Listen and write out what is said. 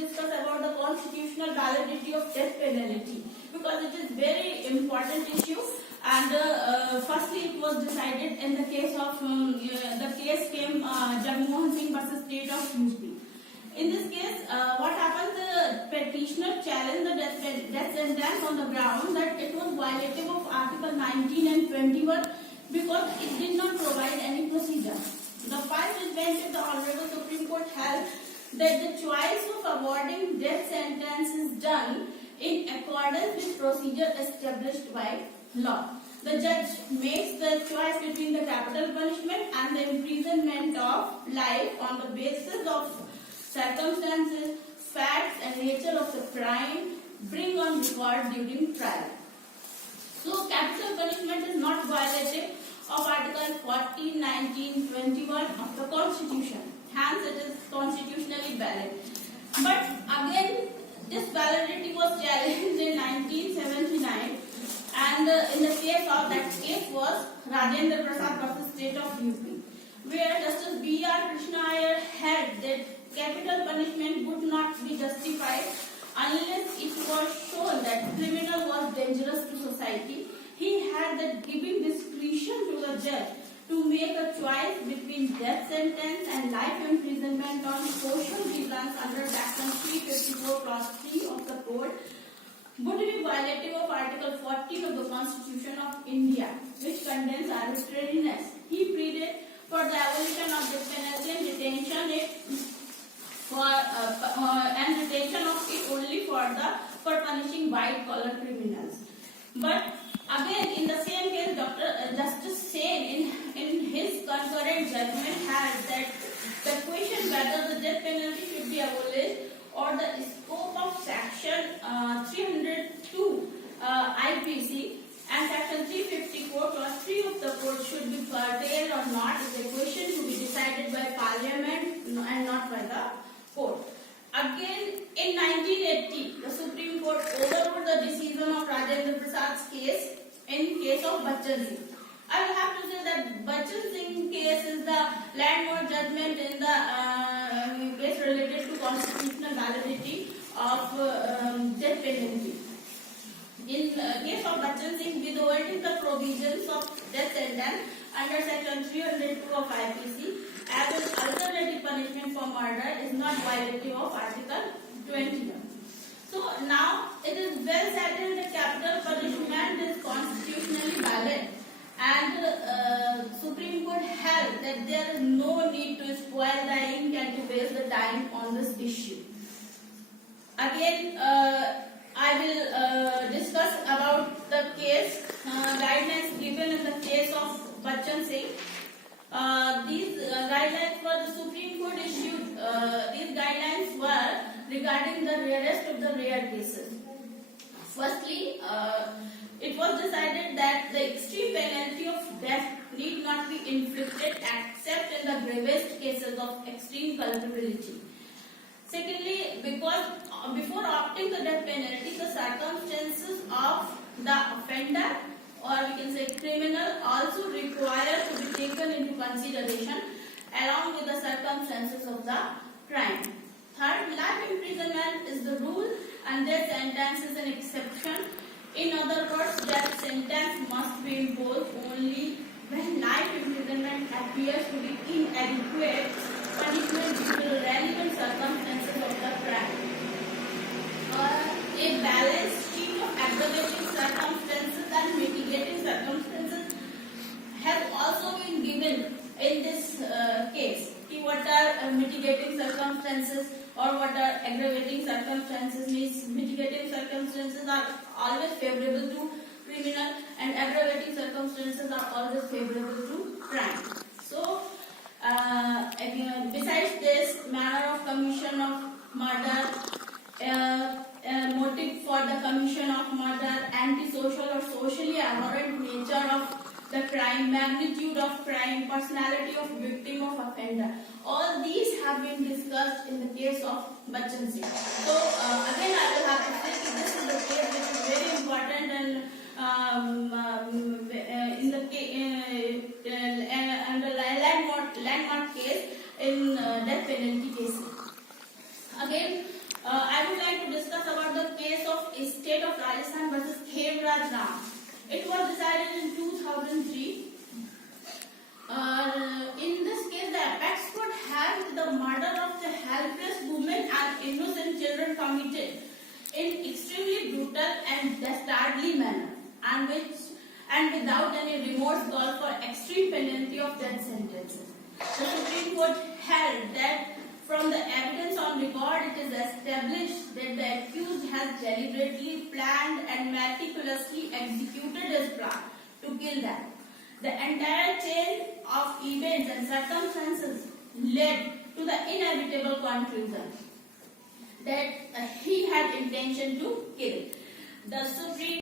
discuss about the constitutional validity of death penalty because it is very important issue. And firstly, it was decided in the case of the case came Jagmohan Singh versus State of UP. In this case, what happened? The petitioner challenged the death sentence on the ground that it was violative of Article 19 and 21 because it did not provide any procedure. The first bench of the Honorable Supreme Court held that the choice of awarding death sentence is done in accordance with procedure established by law. The judge makes the choice between the capital punishment and the imprisonment of life on the basis of circumstances, facts and nature of the crime bring on record during trial. So capital punishment is not violative of Article 14, 19, 21 of the Constitution. Hence it is constitutionally valid. But again, this validity was challenged in 1979, and in the case was Rajendra Prasad versus State of UP, where Justice B.R. Krishna Iyer held that capital punishment would not be justified unless it was shown that criminal was dangerous to society. He had the giving discretion to the judge to make a choice between death sentence and life imprisonment on social grounds under Section 354 Clause 3 of the Code would be violative of Article 14 of the Constitution of India, which condemns arbitrariness. He pleaded for the abolition of death penalty and retention of it only for punishing white-collar criminals. But again, in the same case, Justice Sen in his concurrent judgment had that the question whether the death penalty should be abolished or the scope of Section 302 IPC and Section 354 Clause 3 of the Code should be curtailed or not is a question to be decided by Parliament and not by the Court. Again, in 1980, the Supreme Court overruled the decision of Rajendra Prasad's case in case of Bachchan Singh. I will have to say that Bachchan Singh case is the landmark judgment in the case related to constitutional validity of death penalty. In case of Bachchan Singh, with overturning the provisions of death sentence under Section 302 of IPC, as an alternative punishment for murder is not violative of Article 21. So now it is well settled that capital punishment is constitutionally valid, and Supreme Court held that there is no need to spoil the ink and to waste the time on this issue. Again, I will discuss about the case guidelines given in the case of Bachchan Singh. These guidelines were the Supreme Court issued. These guidelines were regarding the rarest of the rare cases. Firstly, it was decided that the extreme penalty of death need not be inflicted except in the gravest cases of extreme culpability. Secondly, because before opting the death penalty, the circumstances of the offender, or we can say criminal, also require to be taken into consideration along with the circumstances of the crime. Third, life imprisonment is the rule and death sentence is an exception. In other words, death sentence must be imposed only when life imprisonment appears to be inadequate punishment due to the relevant circumstances of the crime. A balanced sheet of aggravating circumstances and mitigating circumstances have also been given in this case. What are mitigating circumstances or what are aggravating circumstances? Means mitigating circumstances are always favorable to criminal and aggravating circumstances are always favorable to crime. So, besides this, manner of commission of murder, motive for the commission of murder, antisocial or socially abhorrent nature of the crime, magnitude of crime, personality of victim of offender. All these have been discussed in the case of Bachchan Singh. So again I will have to say that this is the case which is very important and the landmark case in death penalty cases. Again, State of Rajasthan versus Khevraj Ram. It was decided in 2003. In this case, the apex court held the murder of the helpless women and innocent children committed in extremely brutal and dastardly manner, and without any remorse called for extreme penalty of death sentences. The Supreme Court held that from the evidence on record, it is established that the accused has deliberately planned and meticulously executed his plan to kill them. The entire chain of events and circumstances led to the inevitable conclusion that he had intention to kill. The Supreme